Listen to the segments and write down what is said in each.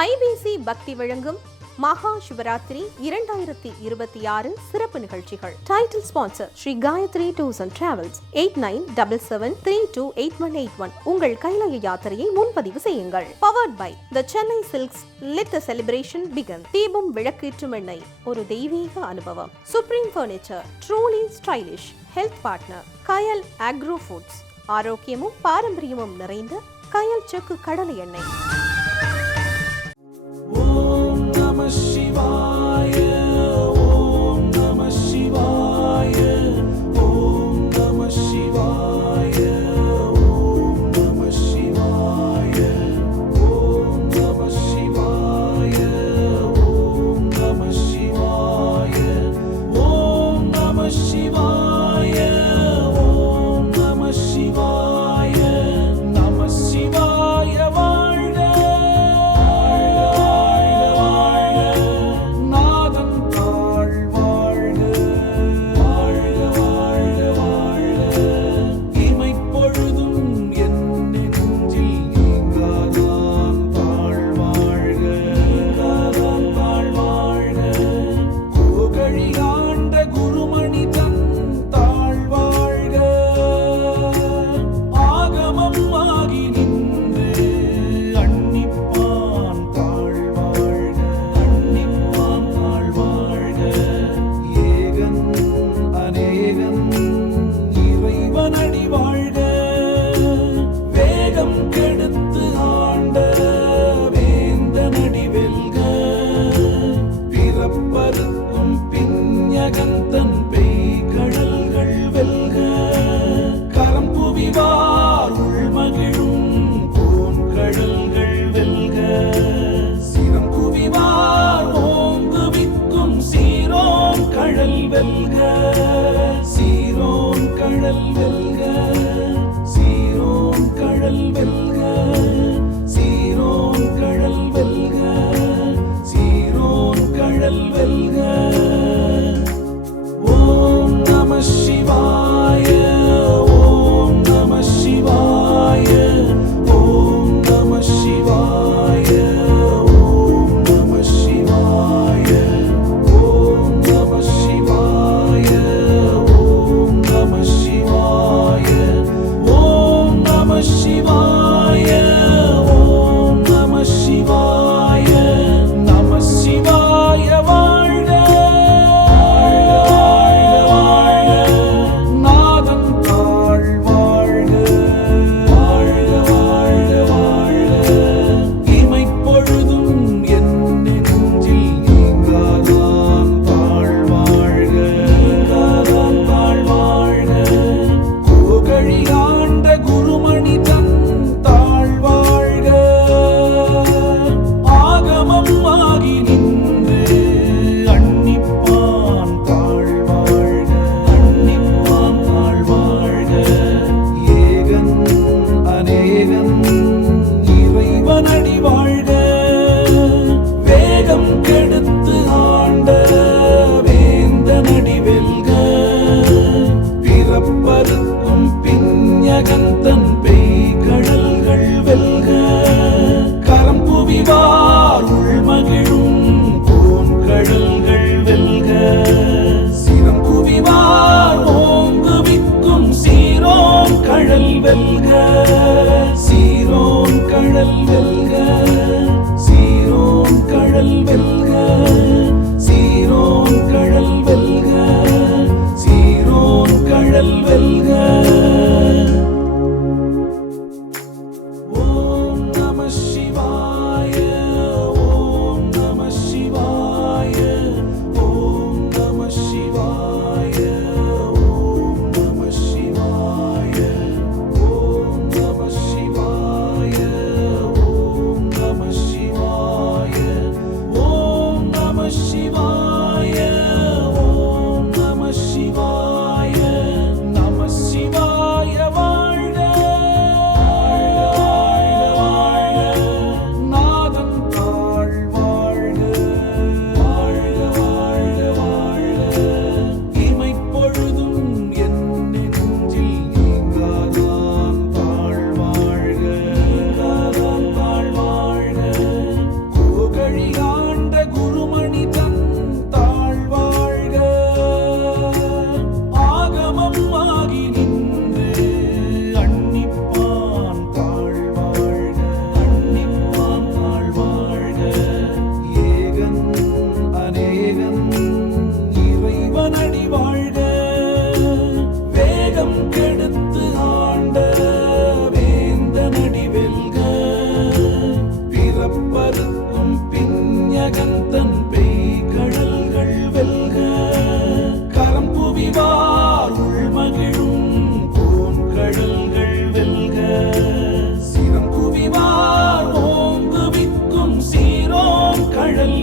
IBC பக்தி வழங்கும் மகா சிவராத்திரி 2026 சிறப்பு நிகழ்ச்சிகள். Title sponsor Shri Gayatri Tours and Travels. 8977328181. உங்கள் கைலாய யாத்திரையை முன்பதிவு செய்யுங்கள். Powered by the Chennai Silks. Let the celebration begin. தீபம் விளக்கேற்றும் எண்ணெய், ஒரு தெய்வீக அனுபவம். Supreme Furniture, truly stylish. Health partner Kayal Agro Foods. ஆரோக்கியமும் பாரம்பரியமும் நிறைந்த கயல் செக்கு கடலை எண்ணெய். நம சிவாய வாழ்க.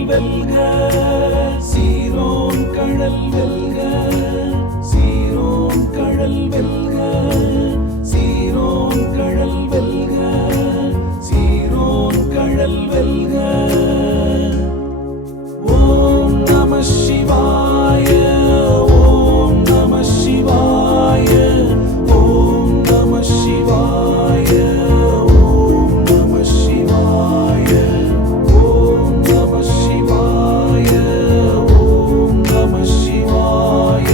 வெல்க, சீரோன் கழல் வெல்க, சீரோன் கழல் வெல்க, சீரோன் கழல் வெல்க, சீரோன் கழல் வெல்க. ஓம் நம சிவாய, ஓம் நம சிவாய, ஓம் நம சிவாய, ஓம் நம சிவாய, ஓம் நம சிவாய, ஓம் நம சிவாய,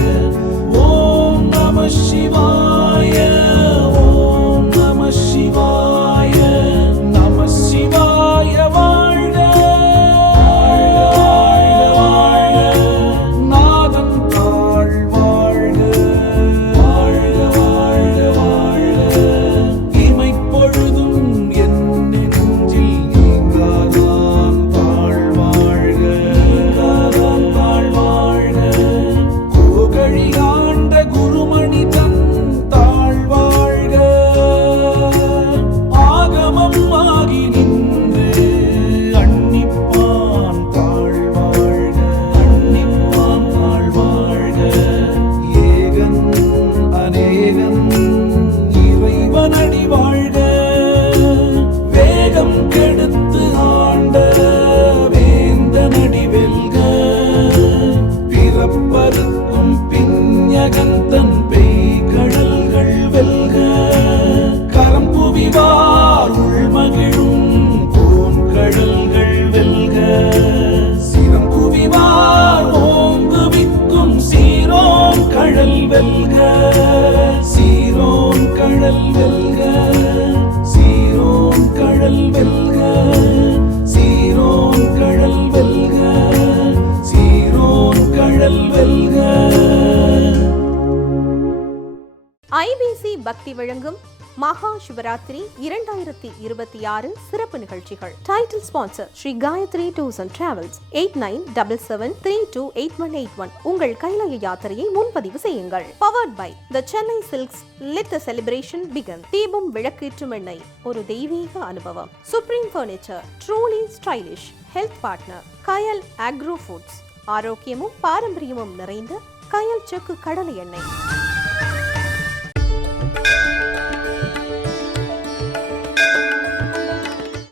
ஓம் நம சிவாய, ஓம் நம சிவாய. நம சிவாய வாழ்க, நாதன் தாழ் வாழ்க, வாழ்க வாழ்க வாழ்க. இமைப்பொழுதும் என் நெஞ்சில் நீங்காதான் தாழ் வாழ்க, நீங்காதான் தாழ் வாழ்க. கோகழியாண்ட குருமணி தன் தாழ் வாழ்க, ஆகமம் ஆகி நின்று அன்னிப்பான் தாழ் வாழ்க, அன்னிப்பான் தாழ் வாழ்க. ஏகன் அநேகன் இறைவனடி வாழ்க, வேகம் கெடுத்து ஆண்ட வேந்தனடி வெல்க, பிறப்பருக்கும் பிஞகந்தன் பெய்கடல்கள் வெல்க, கரம் புவிவார் உள்மகிழும் பூங்கடல்கள் வெல்க, சிரம் புவிவார் ஓங்குவிக்கும் சீரோன் கழல் வெல்க, சீரோன் கழல் வெல்க, சீரோன் கழல் வெல்க, சீரோன் கழல் வெல்க, சீரோன் கழல் வெல்க. ஐபிசி பக்தி வழங்கும் மகா சிவராத்திரி 2026 சிறப்பு நிகழ்ச்சிகள். Title sponsor Shri Gayatri Tours and Travels 8977328181. உங்கள் கைலாய யாத்திரையை முன்பதிவு செய்யுங்கள். Powered by the Chennai Silks, let the celebration begin. தீபம் விளக்கேற்றும் எண்ணெய், ஒரு தெய்வீக அனுபவம். Supreme Furniture, truly stylish. Health partner Kayal Agro Foods, ஆரோக்கியமும் பாரம்பரியமும் நிறைந்த கயல் செக்கு கடலை எண்ணெய்.